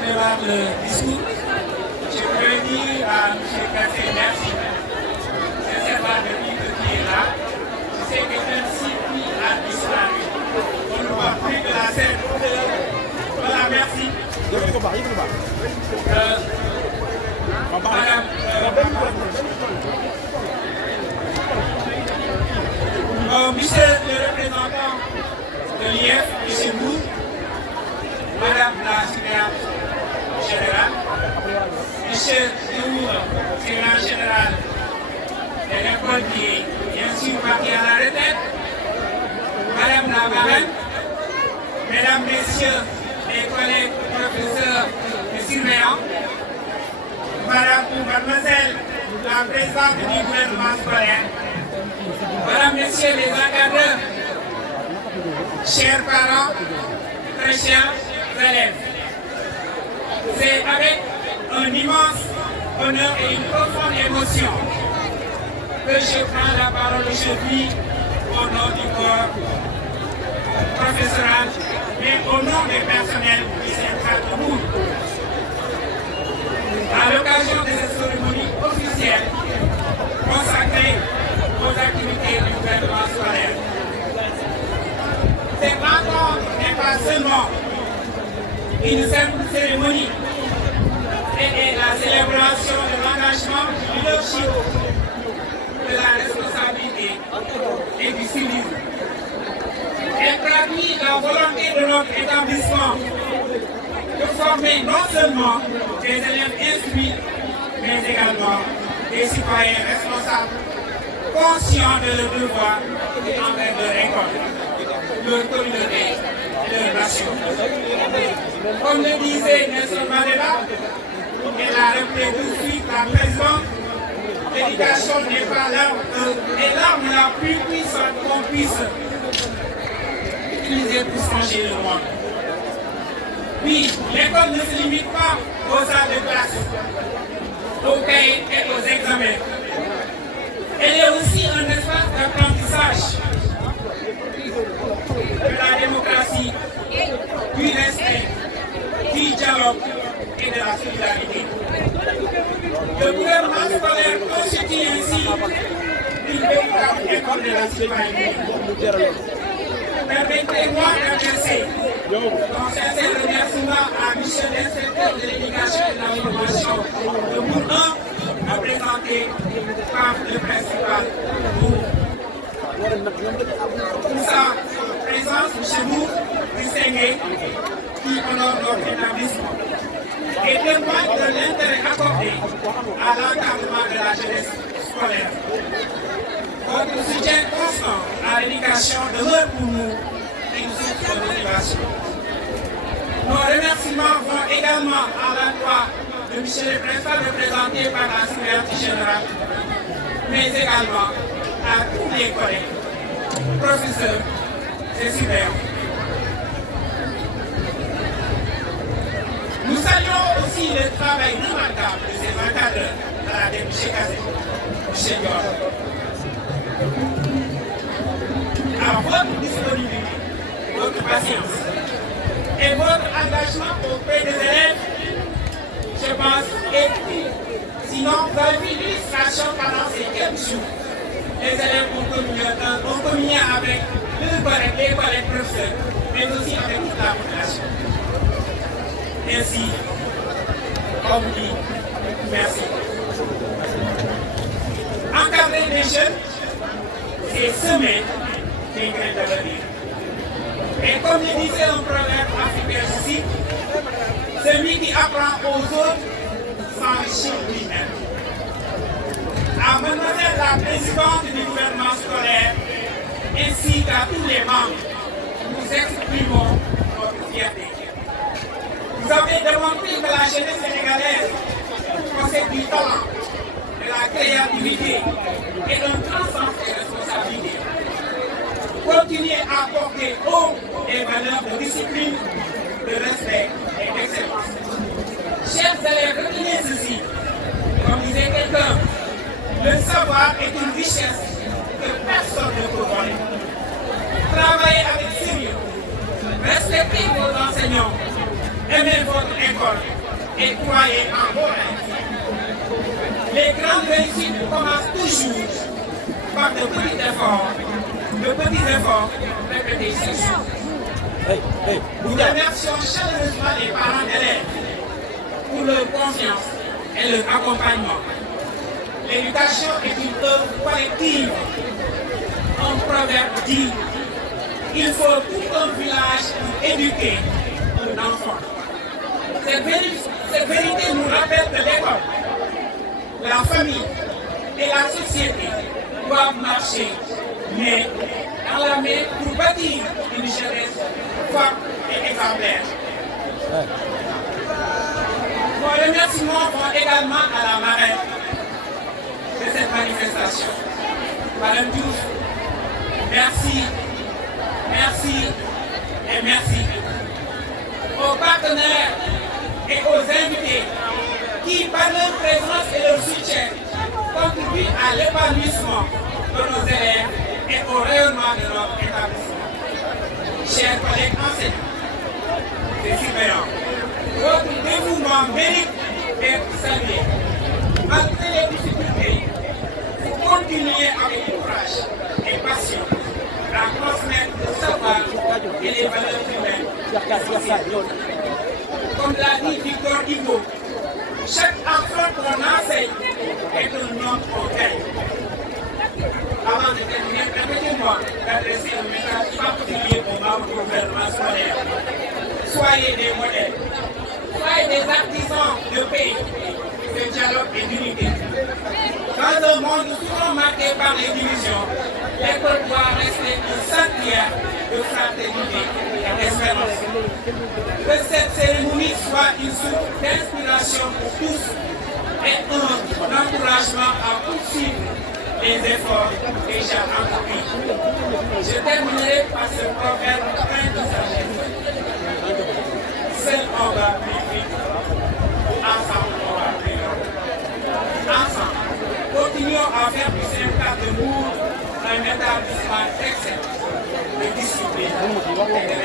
démarre le discours, je voudrais dire à M. Kassé merci. Sincèrement, depuis qu'il est là, je sais que même si lui a disparu, on ne voit plus de la scène. Voilà, merci. Monsieur le représentant de l'IF, M. Bou, Madame la Supérieure Générale, Monsieur Diour, Secrétaire Général de l'école qui est bien sûr parti à la retraite, Madame la Marraine, Mesdames, Messieurs, les collègues professeurs et surveillants, Madame ou Mademoiselle, la présidente du gouvernement scolaire, Madame, Messieurs les encadreurs, chers parents, très chers élèves, c'est avec un immense honneur et une profonde émotion que je prends la parole aujourd'hui au nom du corps professoral, mais au nom des personnels du Central de Bourg. À l'occasion de cette cérémonie officielle consacrée aux activités du gouvernement scolaire. Cette rencontre n'est pas seulement une simple cérémonie, elle est la célébration de l'engagement, du leadership, de la responsabilité et du civisme. Elle traduit la volonté de notre établissement de former non seulement des élèves instruits, mais également des citoyens responsables, conscients de leur devoir envers leur école, leur communauté et leur nation. Comme le disait Nelson Mandela, et l'a rappelé tout de suite la présidente, l'éducation n'est pas l'arme la plus puissante qu'on puisse utiliser pour changer le monde. Oui, l'école ne se limite pas aux salles de classe, aux cahiers et aux examens. Elle est aussi un espace d'apprentissage de la démocratie, du respect, du dialogue et de la solidarité. Le gouvernement scolaire constitue ainsi une véritable école de la citoyenneté. Permettez-moi d'adresser mon sincère remerciement à Michel l'inspecteur de l'éducation et de la formation de Bourg 1, représenté par le principal Bourg. Pour sa présence, M. Bourg, distingué, qui honore notre établissement et témoigne de l'intérêt accordé à l'encadrement de la jeunesse scolaire. Votre soutien constant à l'éducation demeure pour nous une source de motivation. Nos remerciements vont également à l'endroit de M. le Président représenté par la Secrétaire Générale, mais également à tous les collègues, professeurs et surveillants. Nous saluons aussi le travail remarquable de ces encadreurs à la tête de M. Kassé, M. Dior. À votre disponibilité, votre patience et votre engagement auprès des élèves, je pense, et sinon, vous avez vu l'illustration pendant ces quelques jours. Les élèves ont communié avec les collègues professeurs, mais aussi avec toute la population. Ainsi, on vous dit merci. Encadrer les jeunes, c'est semer des grains d'avenir. Et comme le disait un proverbe africain ici, celui qui apprend aux autres s'enrichit lui-même. À mademoiselle la présidente du gouvernement scolaire, ainsi qu'à tous les membres, nous exprimons notre fierté. Vous avez démontré que la jeunesse sénégalaise possède du talent, de la créativité et d'un grand sens de responsabilité. Continuez à porter haut les valeurs de discipline, de respect et d'excellence. Chers élèves, retenez ceci. Comme disait quelqu'un, le savoir est une richesse que personne ne peut voler. Travaillez avec sérieux, respectez vos enseignants, Aimez votre école et croyez en vos rêves. Les grandes réussites commencent toujours par de petits efforts répétés chaque jour. Nous remercions chaleureusement les parents d'élèves pour leur confiance et leur accompagnement. L'éducation est une œuvre collective. Un proverbe dit il faut tout un village pour éduquer un enfant. Cette vérité nous rappelle que l'école, la famille et la société doivent marcher main dans la main pour bâtir une jeunesse forte et exemplaire. Nos remerciements vont également à la marraine de cette manifestation. Madame Diouf, merci, merci et merci. Aux partenaires et aux invités qui, par leur présence et leur soutien, contribuent à l'épanouissement de nos élèves et au rayonnement de notre établissement. Chers collègues enseignants et surveillants, votre dévouement mérite d'être salué. Malgré les difficultés, vous continuez avec courage et passion à transmettre le savoir et les valeurs humaines. Comme l'a dit Victor Hugo, chaque enfant qu'on enseigne est un homme qu'on gagne. Avant de terminer, permettez-moi d'adresser un message particulier aux membres du gouvernement scolaire. Soyez des modèles, soyez des artisans de paix, de dialogue et d'unité. Dans un monde souvent marqué par les divisions, l'école doit rester un sanctuaire de fraternité et d'espérance. Que cette cérémonie soit une source d'inspiration pour tous et un encouragement à poursuivre les efforts déjà entrepris. Je terminerai par ce proverbe plein de sagesse. Seul on va plus vite, ensemble on va plus loin. Ensemble, continuons à faire du syndicat de Mbour un établissement excellent de discipline et de